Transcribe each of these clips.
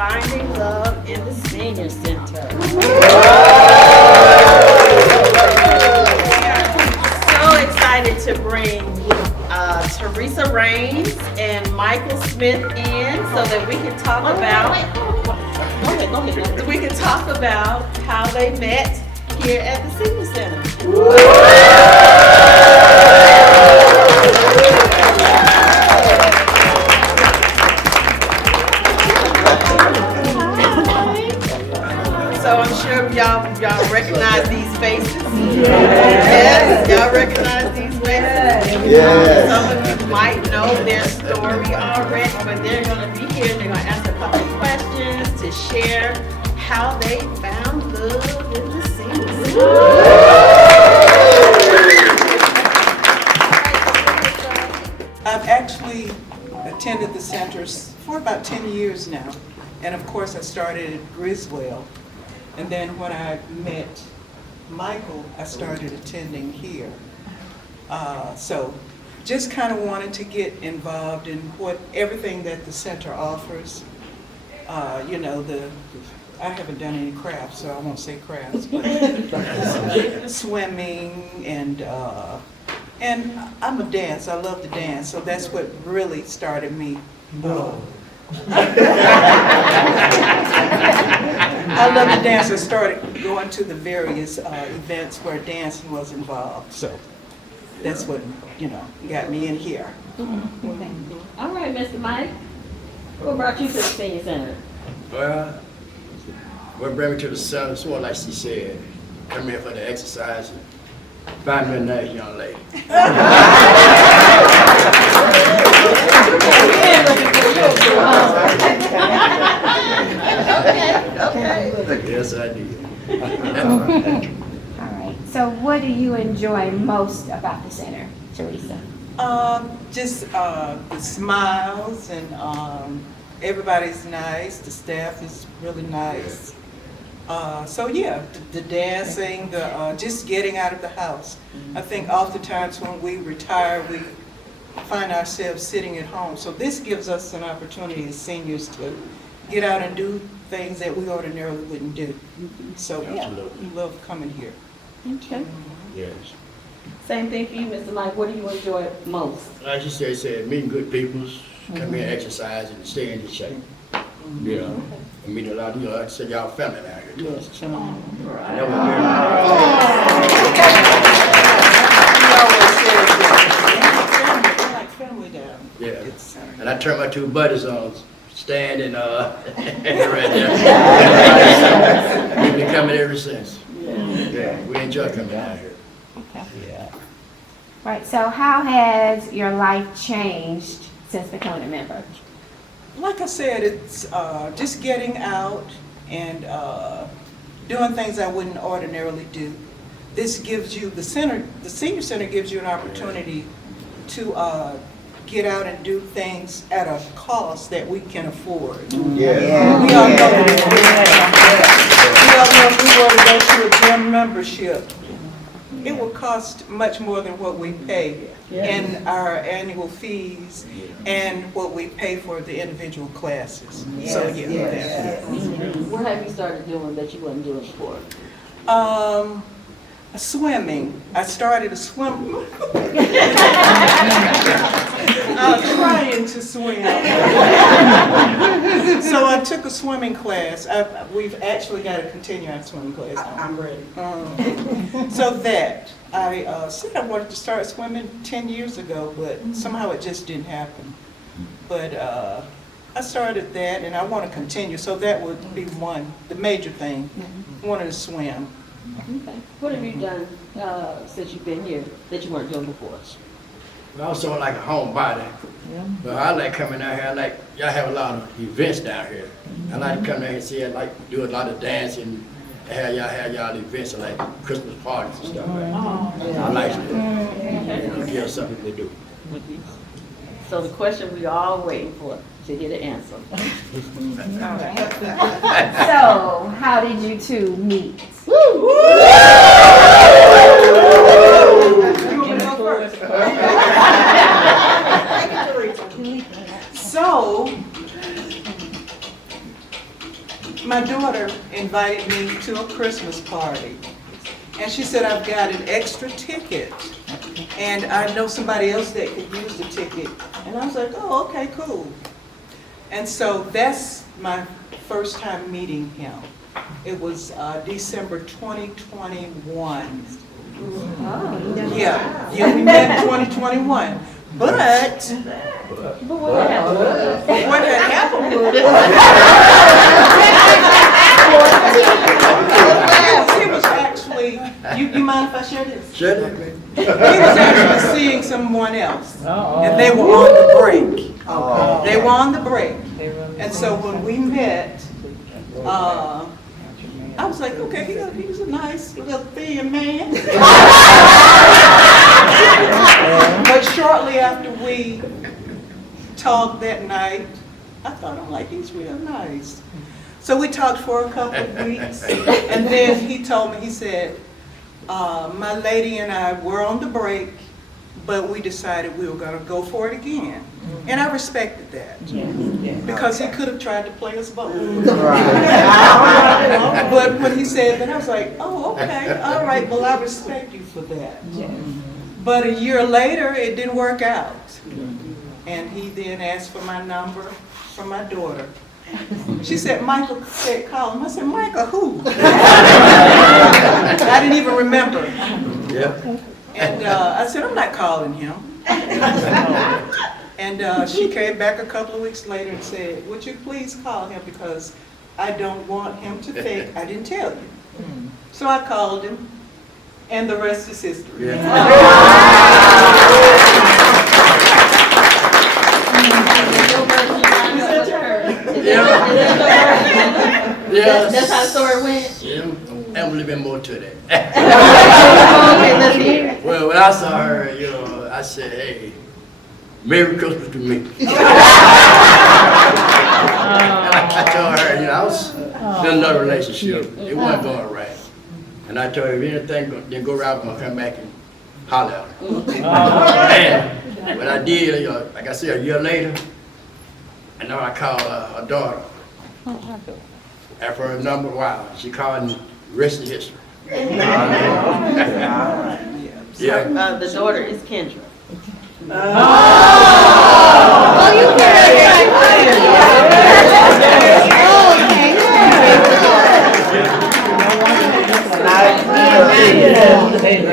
Finding Love in the Senior Center. We are so excited to bring Teresa Raines and Michael Smith in so that we can talk about how they met here at the Senior Center. So I'm sure y'all recognize these faces. Yes, y'all recognize these faces. Yes. Some of you might know their story already, but they're going to be here. They're going to ask a couple of questions to share how they found love in the senior center. I've actually attended the centers for about 10 years now. And of course, I started at Griswold. And then when I met Michael, I started attending here. So just kind of wanted to get involved in everything that the center offers. You know, I haven't done any crafts, so I won't say crafts, but swimming and I'm a dancer. I love to dance, so that's what really started me. I love to dance. I started going to the various events where dancing was involved. So that's what, got me in here. All right, Mr. Mike. What brought you to the senior center? Well, what brought me to the center, sort of like she said, come here for the exercise and find me a nice young lady. Okay. Yes, I did. All right. So what do you enjoy most about the center, Teresa? Just the smiles and everybody's nice. The staff is really nice. So yeah, the dancing, just getting out of the house. I think oftentimes when we retire, we find ourselves sitting at home. So this gives us an opportunity as seniors to get out and do things that we ordinarily wouldn't do. So yeah, we love coming here. Okay. Yes. Same thing for you, Mr. Mike. What do you enjoy most? Like you said, meeting good people, come here, exercise, and stay in shape. You know, and meet a lot of, like I said, y'all family down here. Yes. That was We're like family down. very, yeah. And I turned my two buddies on, Stan and right there. We've been coming ever since. Yeah, we enjoy coming down here. Okay. Yeah. Right. So how has your life changed since becoming a member? Like I said, it's just getting out and doing things I wouldn't ordinarily do. This gives you, the senior center gives you an opportunity to get out and do things at a cost that we can afford. Yeah. We all know that if we were to go to a gym membership, it will cost much more than what we pay in our annual fees and what we pay for the individual classes. So What have you started doing that you wasn't doing before? Swimming. I started a swim. Trying to swim. So I took a swimming class. We've actually got to continue our swimming class now. I'm ready. So that I said I wanted to start swimming 10 years ago, but somehow it just didn't happen. But I started that, and I want to continue. So that would be the major thing. Wanted to swim. Okay. What have you done since you've been here that you weren't doing before? I also like a homebody. But I like coming out here. Y'all have a lot of events down here. I like to come down here and see. I like to do a lot of dancing. Have y'all events like Christmas parties and stuff like that. I like it. Give us something to do. So the question we all waiting for to hear the answer. All right. So how did you two meet? my daughter invited me to a Christmas party. And she said, I've got an extra ticket. And I know somebody else that could use the ticket. And I was like, oh, okay, cool. And so that's my first time meeting him. It was December 2021. Yeah, we met in 2021. But what had happened was he was actually, you mind if I share this? Sure. He was actually seeing someone else, and they were on the break. They were on the break. And so when we met, I was like, okay, he was a nice little thin man. But shortly after we talked that night, I thought, I'm like, he's real nice. So we talked for a couple of weeks, and then he told me, he said, my lady and I were on the break, but we decided we were going to go for it again. And I respected that, because he could have tried to play us both. But when he said that, I was like, oh, okay, all right, well, I respect you for that. But a year later, it didn't work out. And he then asked for my number from my daughter. She said, Michael said, call him. I said, Michael, who? I didn't even remember. Yep. And I said, I'm not calling him. And she came back a couple of weeks later and said, would you please call him, because I don't want him to think I didn't tell you. So I called him, and the rest is history. Yeah. Yes. That's how the story went? Yeah, and a little bit more to that. Okay, let's hear it. Well, when I saw her, I said, hey, Merry Christmas to me. And I told her, I was in another relationship. It wasn't going right. And I told her, if anything didn't go right, I'm going to come back and holler at her. And what I did, like I said, a year later, and now I called her daughter. After her number, wow, she called me, rest of history. Yeah. The daughter is Kendra.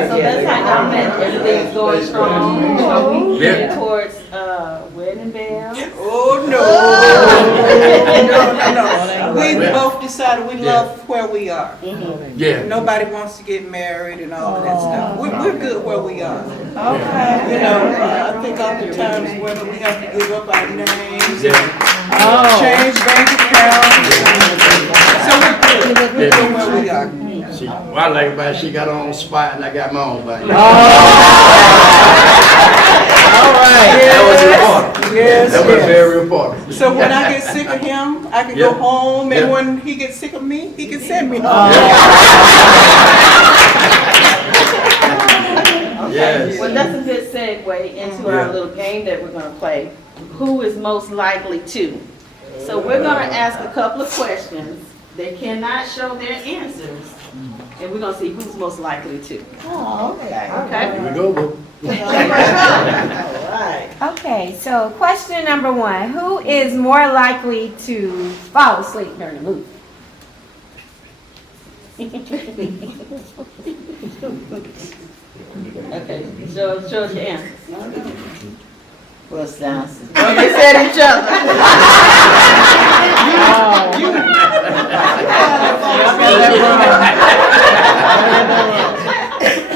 So that's how y'all met. Everything's going strong. Yeah. Towards wedding bells. Oh, no. No. We both decided we love where we are. Yeah. Nobody wants to get married and all of that stuff. We're good where we are. Okay. I think oftentimes women, we have to give up our names, Yeah. change bank accounts. So we're good. We're good where we are. Well, I like about she got her own spot and I got my own spot. That was important. Yes, That was yes. very important. So when I get sick of him, I can go Yeah. home, and Yeah. when he gets sick of me, he can send me home. Yes. Well, that's a good segue into our little game that we're gonna play. Who is most likely to? So we're gonna ask a couple of questions. They cannot show their answers. And we're gonna see who's most likely to. Oh, okay. Okay? Here we go, boo. Okay, so question number one, who is more likely to fall asleep during the movie? Okay, show us your answers. What's the answer? Oh, they said each other.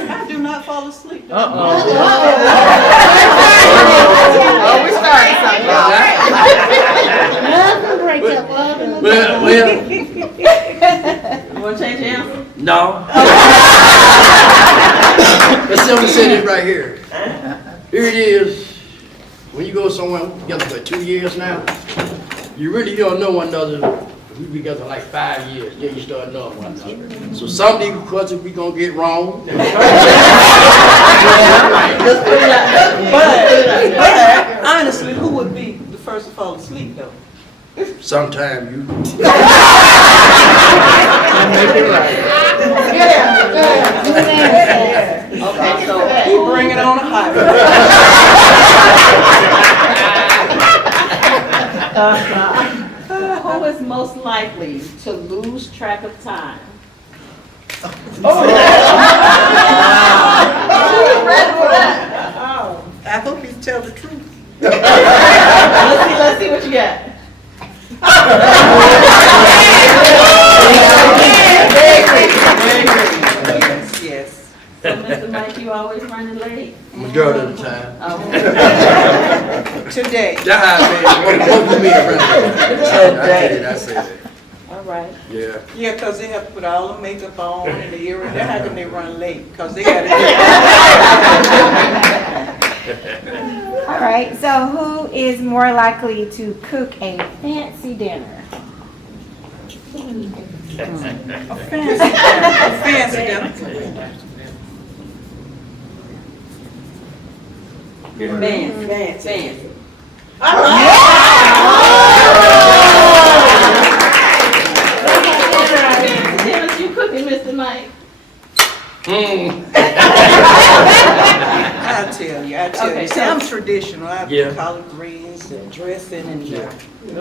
I do not fall asleep. Oh, we started something, y'all. Well, You wanna change your answer? no. Let's simply say this right here. Here it is. When you go somewhere together for 2 years now, you really don't know one another. We be together like 5 years. Then you start knowing one another. So some of these questions we gonna get wrong. But honestly, who would be the first to fall asleep though? sometime you. Okay, so He bring it on a highway. who is most likely to lose track of time? I hope you tell the truth. Let's see what you got. Yes, yes. So, Mr. Mike, you always running late? Majority of the time. Today. Both of me around. I say that. All right. Yeah. Yeah, 'cause they have to put all the makeup on and the earring. How can they run late? 'Cause they gotta All right, so who is more likely to cook a fancy dinner? fancy dinner. Fans. Dennis, you cooking, Mr. Mike? I tell you. Okay, See, I'm traditional. I Yeah. have collard greens and dressing and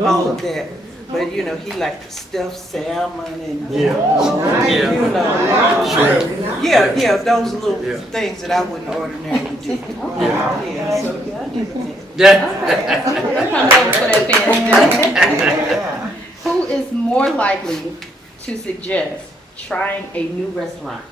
all of that. But you know, he like the stuffed salmon and you know, yeah, those little Yeah. things that I wouldn't ordinarily do. Yeah, so yeah, I do that. Yeah. Coming over for that fancy dinner. Who is more likely to suggest trying a new restaurant?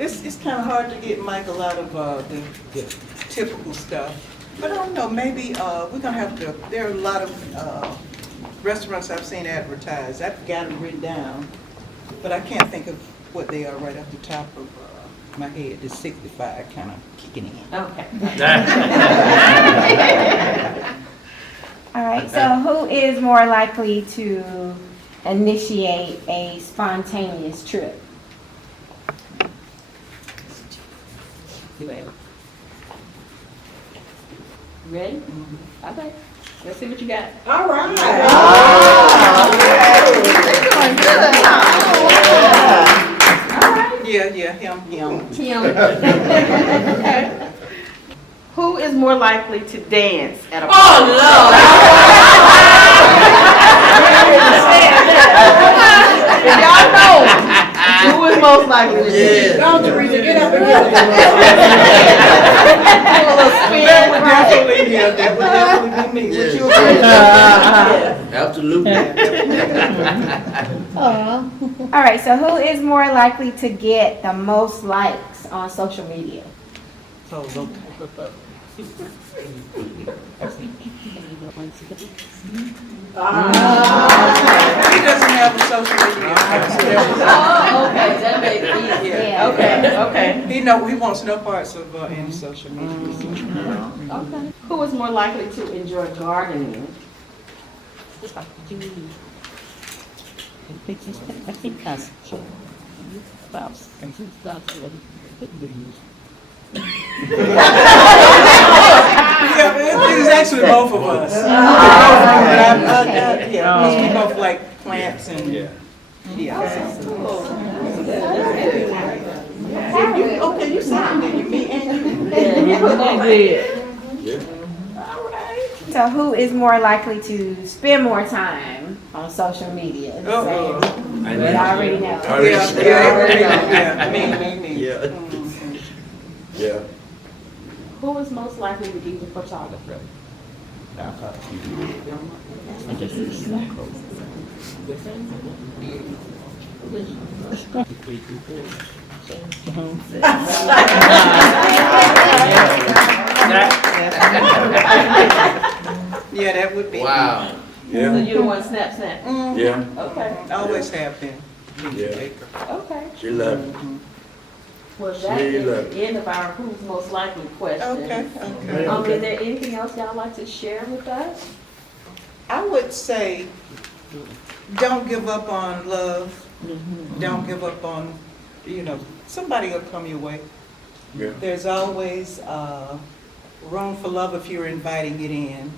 It's kind of hard to get Michael out of the typical stuff. But I don't know, maybe we're gonna have to, there are a lot of restaurants I've seen advertised. I've got them written down, but I can't think of what they are right off the top of my head. The 65 kind of kicking in. Okay. All right, so who is more likely to initiate a spontaneous trip? Ready? Okay. Let's see what you got. All right. Yeah, him. Tim. Okay. Who is more likely to dance at a party? Oh, Lord. Y'all know who is most likely to dance? Don't Teresa, get up and get Do a little spin, right? That would definitely be me. Would you Absolutely. All right, so who is more likely to get the most likes on social media? He doesn't have a social media account, so Oh, okay, that makes it easier. Yeah. Okay. he wants no parts of any social media. Okay. Who is more likely to enjoy gardening? Yeah, it was actually both of us. Because we both like plants and, yeah. Okay, you signed it, me and you. So who is more likely to spend more time on social media? Uh-oh. We already know. Yeah, me. Yeah. Yeah. Who is most likely to be the photographer? Yeah, that would be. Wow. So Yeah. you the one snap. Yeah. Okay. Always have been. Yeah. Okay. She loved it. Well, that is the end of our who's most likely question. Okay. Is there anything else y'all like to share with us? I would say, don't give up on love. Don't give up on, somebody will come your way. Yeah. There's always room for love if you're inviting it in.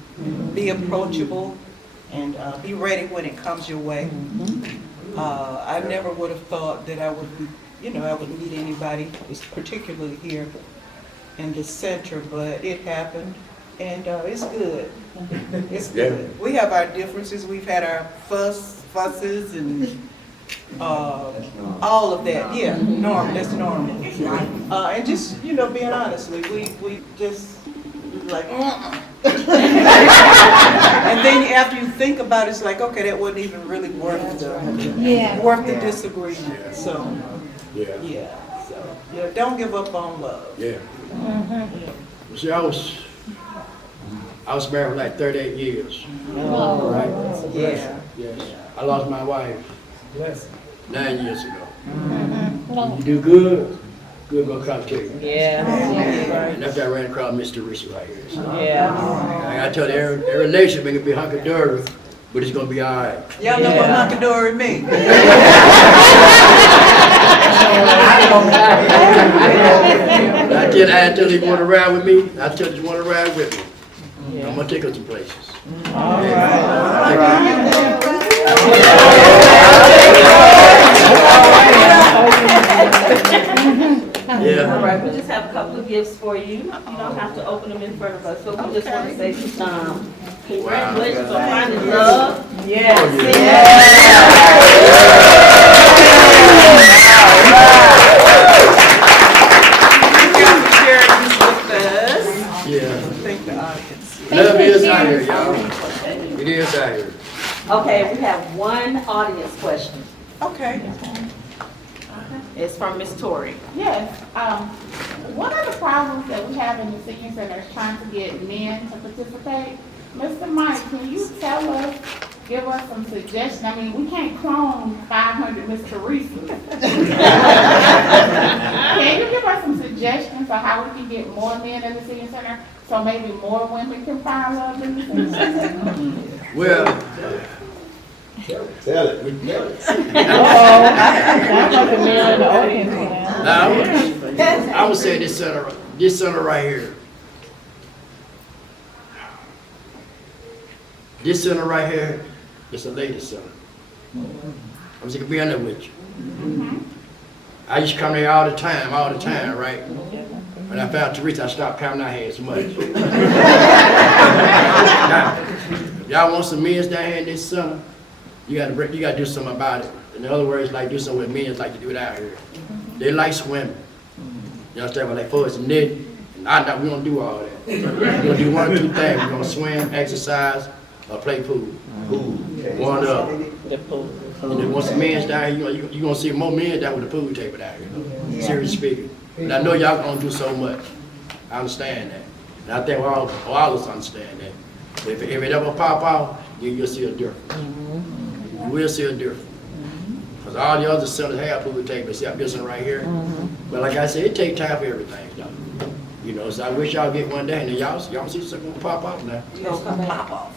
Be approachable and be ready when it comes your way. I never would have thought that I would meet anybody, particularly here in the center, but it happened, and it's good. It's good. We have our differences. We've had our fusses, and all of that. Yeah, normal. That's normal. And just being honest, we just like. And then after you think about it, it's like, okay, that wasn't even really worth the disagreement. So. Yeah. So don't give up on love. Yeah. See, I was married for like 38 years. Right? Yeah. Yes. I lost my wife 9 years ago. You do good, good gonna come to you. Yeah. And after I ran across Miss Teresa right here. So Yeah. I tell you, every relationship ain't gonna be hunky-dory, but it's gonna be all right. Y'all know what hunky-dory means. I tell you want to ride with me, I tell you want to ride with me. I'm gonna take us to places. All right. Yeah. All right, we just have a couple of gifts for you. You don't have to open them in front of us, but we just want to say some congratulations on finding love. Yes. Yeah. I think the audience. Love is out here, y'all. It is out here. Okay, we have one audience question. Okay. It's from Miss Tori. Yes, one of the problems that we have in the senior center is trying to get men to participate. Mr. Mike, can you give us some suggestions? I mean, we can't clone 500 Miss Teresas. Can you give us some suggestions on how we can get more men in the senior center, so maybe more women can find love in the senior center? Well, Tell it. now, I would say this center right here. This center right here is a lady center. I'm just gonna be honest with you. I used to come here all the time, right? When I found Teresa, I stopped coming out here as much. Now, y'all want some men down here in this center? You gotta do something about it. In other words, like do something with men like you do it out here. They like swimming. You understand what? Like for us knit, we don't do all that. We're gonna do one or two things. We're gonna swim, exercise, or play pool. One up. And then once the men's down here, you're gonna see more men down with the pool table down here. Seriously speaking. And I know y'all gonna do so much. I understand that. And I think all of us understand that. If it ever pop out, you'll see a difference. You will see a difference. Because all the other centers have pool tables, except this one right here. But like I said, it takes time for everything, though. So I wish y'all get one day, and then y'all see something gonna pop off now. You gonna come pop off.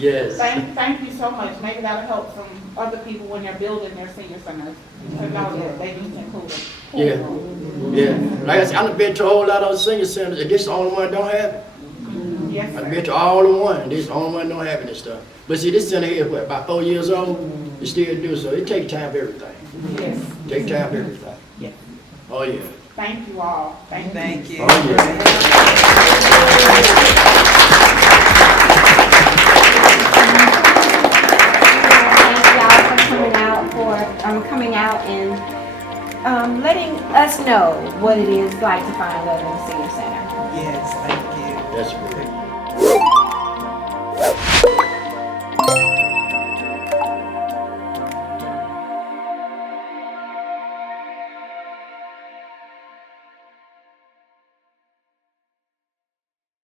Yes. Thank you so much. Maybe that'll help some other people when they're building their senior centers to know that they need to include them. Yeah. Like I said, I've been to a whole lot of senior centers, and this is the only one that don't have it. Yes, I've sir. been to all the one, and this is the only one that don't have this stuff. But see, this center here is what, about 4 years old? It still do, so it takes time for everything. Yes. Take time for everything. Yes. Oh, yeah. Thank you all. Thank you. Oh, yeah. Coming out and letting us know what it is like to find love in the senior center. Yes, thank you. That's great.